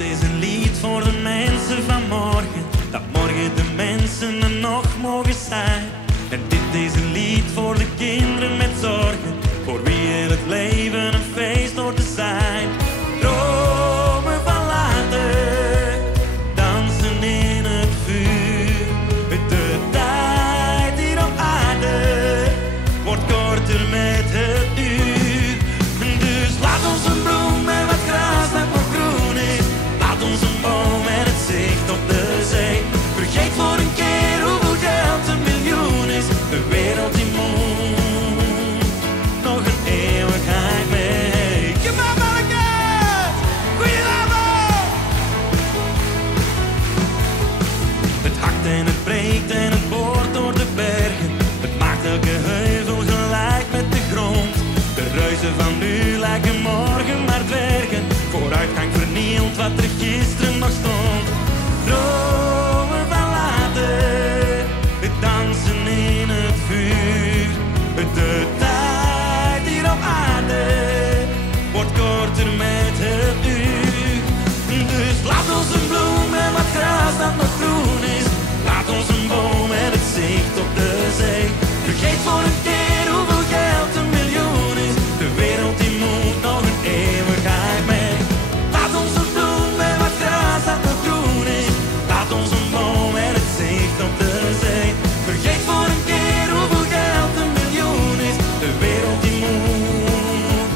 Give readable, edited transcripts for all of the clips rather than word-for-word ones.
is een lied voor de mensen van morgen, dat morgen de mensen er nog mogen zijn. En dit is een lied voor de kinderen met zorgen, voor wie in het leven een feest hoort te zijn. Dromen van later, dansen in het vuur. De tijd hier op aarde wordt korter met het uur. Dus laat ons een bloem en wat gras dat nog groen is. Laat ons een boom en het zicht op de zee. Vergeet voor een keer hoeveel geld een miljoen is. De wereld die moet nog een eeuwigheid mee. Kom maar, mannetjes! Goedenavond! Het hakt en het breekt en het boort door de bergen. Het maakt elke heuvel gelijk met de grond. De reuzen van nu lijken morgen maar dwergen. Vooruitgang vernielt wat er gisteren nog stond. Dromen van later, het dansen in het vuur. De tijd hier op aarde wordt korter met het uur. Dus laat ons een bloem en wat gras dat nog groen is. Laat ons een boom en het zicht op de zee. Vergeet voor een keer hoeveel geld een miljoen is. De wereld die moet nog een eeuwigheid mee. Laat ons een bloem en wat gras dat nog groen is. Laat ons een boom en het zicht op de zee. Vergeet voor een keer hoeveel geld een miljoen is. De wereld die moet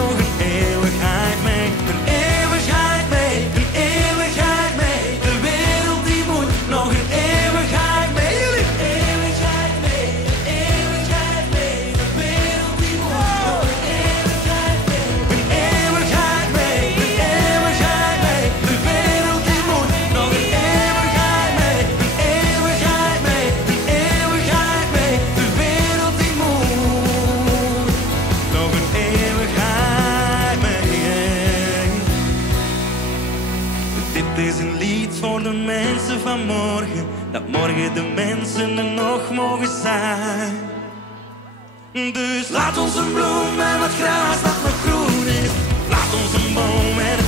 nog een eeuwigheid mee. Een eeuwigheid mee, een eeuwigheid mee. De wereld die moet nog een eeuwigheid mee. Jullie? Eeuwigheid mee, een eeuwigheid mee. De wereld die moet nog een eeuwigheid mee. Een eeuwigheid mee, een eeuwigheid mee. De wereld die moet nog een eeuwigheid mee. Een eeuwigheid mee, een eeuwigheid mee. De wereld die moet nog een eeuwigheid mee. Dit is een lied voor de mensen van morgen, dat morgen de mensen er nog mogen zijn. Dus laat ons een bloem en wat gras dat nog groen is. Laat ons een boom en